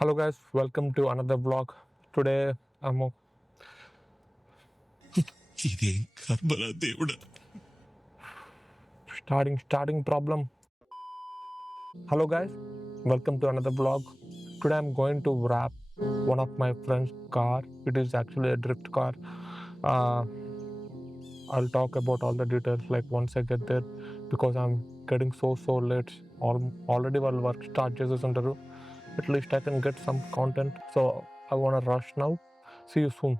Hello guys, welcome to another vlog. Today I'm ఇదేం కర్మరా దేవుడా. starting problem. Hello guys, welcome to another vlog. Today I'm going to wrap one of my friend's car. It is actually a drift car. Uh, I'll talk about all the details like once I get there because I'm getting so late. Already while work start చేసేసుంటారు. At least I can get some content. So I wanna rush now. See you soon.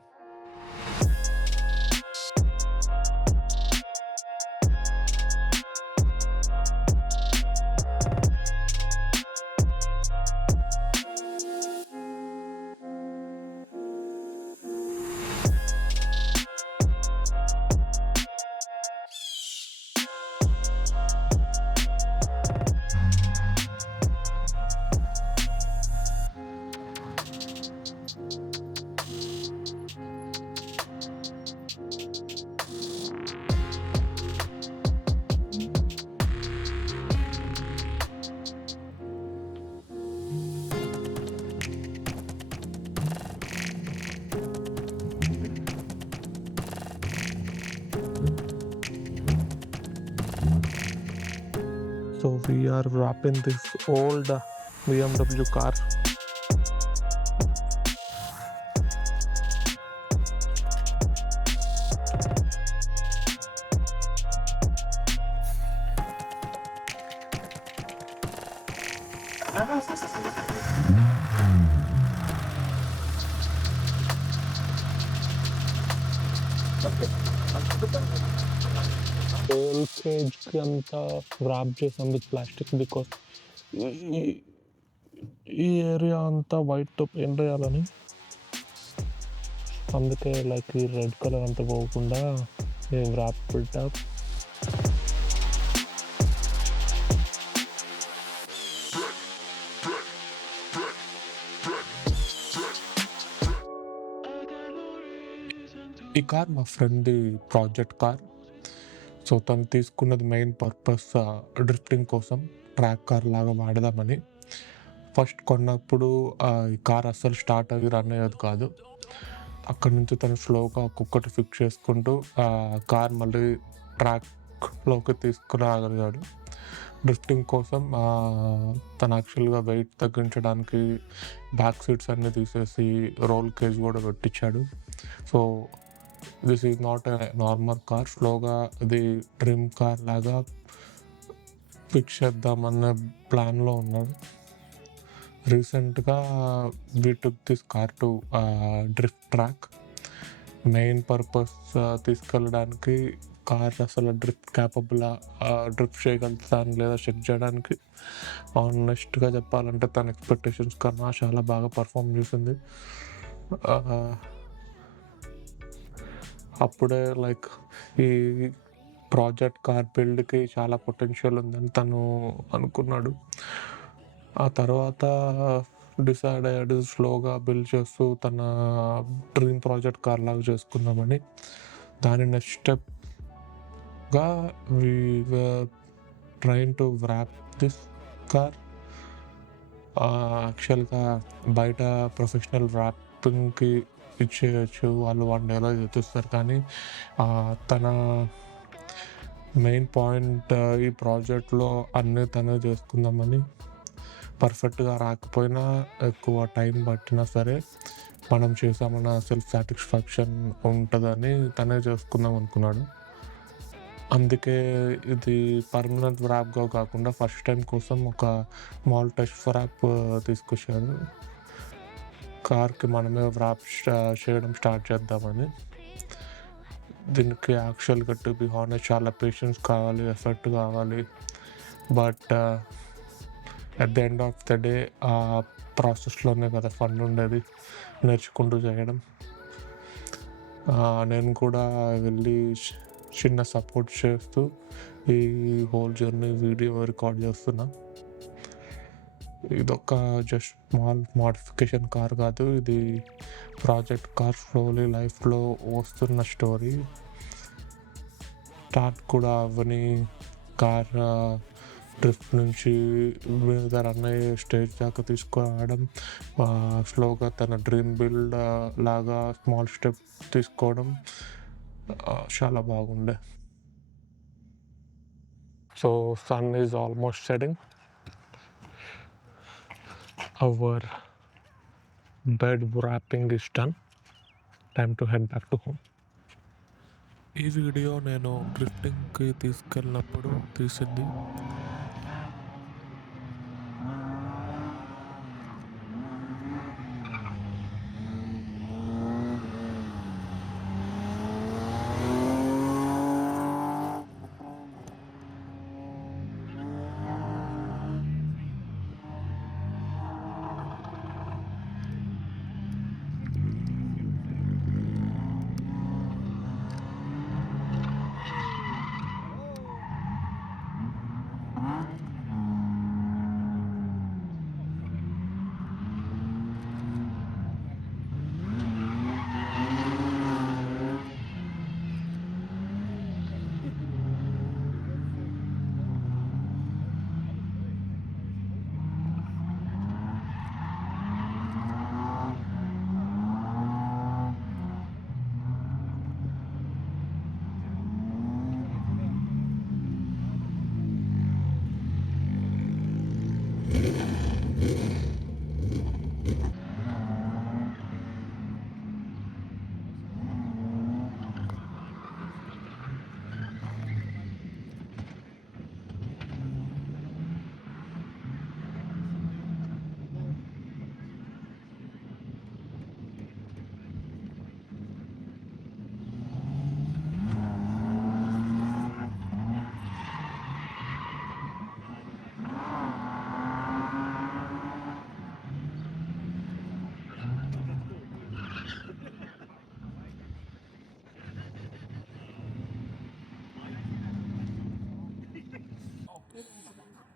So we are wrapping this old BMW car. Whole cage కి అంతా wrap చేసాం with plastic because ఈ ఈ ఏరియా అంతా వైట్తో పెయింట్ వేయాలని, అందుకే లైక్ ఈ రెడ్ కలర్ అంతా పోకుండా wrap it up. ఈ కార్ మా ఫ్రెండ్ ప్రాజెక్ట్ కార్. సో తను తీసుకున్నది మెయిన్ పర్పస్ డ్రిఫ్టింగ్ కోసం, ట్రాక్ కార్ లాగా వాడదామని. ఫస్ట్ కొన్నప్పుడు ఈ కార్ అస్సలు స్టార్ట్ అయ్యి రన్ అయ్యేది కాదు. అక్కడి నుంచి తను స్లోగా ఒక్కొక్కటి ఫిక్స్ చేసుకుంటూ కార్ మళ్ళీ ట్రాక్లోకి తీసుకురాగలిగాడు. డ్రిఫ్టింగ్ కోసం తను యాక్చువల్గా వెయిట్ తగ్గించడానికి బ్యాక్ సీట్స్ అన్నీ తీసేసి రోల్ కేజ్ కూడా పెట్టించాడు. So this is not a normal car. స్లోగా ఇది డ్రీమ్ కార్ లాగా ఫిక్స్ చేద్దామన్న ప్లాన్లో ఉన్నాడు. రీసెంట్గా we took this car to drift track. Main purpose తీసుకెళ్ళడానికి కార్ అసలు డ్రిఫ్ట్ క్యాపబుల్, డ్రిఫ్ట్ చేయగలుగుతాను లేదా చెక్ చేయడానికి. ఆనెస్ట్గా చెప్పాలంటే తన ఎక్స్పెక్టేషన్స్ కన్నా చాలా బాగా పర్ఫామ్ చేసింది. అప్పుడే లైక్ ఈ ప్రాజెక్ట్ కార్ బిల్డ్కి చాలా పొటెన్షియల్ ఉందని తను అనుకున్నాడు. ఆ తర్వాత డిసైడ్ అయ్యాడు స్లోగా బిల్డ్ చేస్తూ తన డ్రీమ్ ప్రాజెక్ట్ కార్ లాగా చేసుకుందామని. దాని నెక్స్ట్ స్టెప్గా we were tried to wrap this car. యాక్చువల్గా బయట ప్రొఫెషనల్ వ్రాపింగ్కి ఇచ్చేయచ్చు, వాళ్ళు 1 డేలో చేస్తారు. కానీ తన మెయిన్ పాయింట్ ఈ ప్రాజెక్ట్లో అన్నీ తనే చేసుకుందామని. పర్ఫెక్ట్గా రాకపోయినా, ఎక్కువ టైం పట్టినా సరే మనం చేసామన్న సెల్ఫ్ సాటిస్ఫాక్షన్ ఉంటుందని తనే చేసుకుందాం అనుకున్నాడు. అందుకే ఇది పర్మనెంట్ వ్రాప్గా కాకుండా ఫస్ట్ టైం కోసం ఒక స్మాల్ టచ్ వ్రాప్ తీసుకొచ్చారు. కార్కి మనమే వ్రాప్ చేయడం స్టార్ట్ చేద్దామని. దీనికి యాక్చువల్గా టు బి హానెస్ట్ చాలా పేషెన్స్ కావాలి, ఎఫర్ట్ కావాలి. But at the end of the day ఆ ప్రాసెస్లోనే కదా ఫన్ ఉండేది, నేర్చుకుంటూ చేయడం. నేను కూడా వెళ్ళి చిన్న సపోర్ట్ చేస్తూ ఈ హోల్ జర్నీ వీడియో రికార్డ్ చేస్తున్నా. ఇదొక జస్ట్ స్మాల్ మోడిఫికేషన్ కార్ కాదు, ఇది ప్రాజెక్ట్ కార్ స్లోలీ లైఫ్లో వస్తున్న స్టోరీ. స్టార్ట్ కూడా అవ్వని కార్ డ్రిఫ్ట్ నుంచి మీద రన్ అయ్యే స్టేజ్ దాకా తీసుకురావడం, స్లోగా తన డ్రీమ్ బిల్డ్ లాగా స్మాల్ స్టెప్ తీసుకోవడం చాలా బాగుండే. So sun is almost setting. Our bed wrapping is done. Time to head back to home. ఈ వీడియో నేను డ్రిఫ్టింగ్కి తీసుకెళ్ళినప్పుడు తీసింది.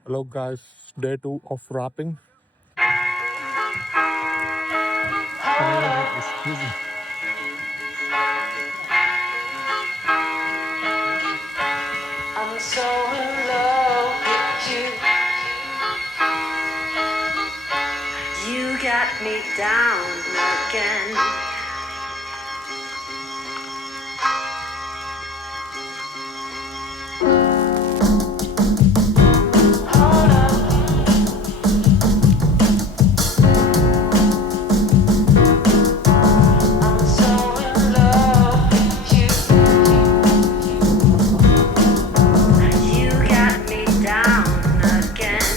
Hello guys, day 2 of wrapping. Excuse me. I'm so in love with you. You got me down again. Hold up. I'm so in love with you. You got me down again.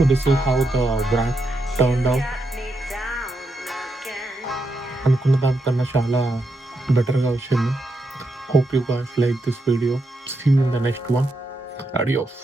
So this is how the brand turned out. got me down again. అనుకున్న దానికన్నా చాలా బెటర్గా వచ్చింది. Hope you guys like this video. See you in the next one. Adios.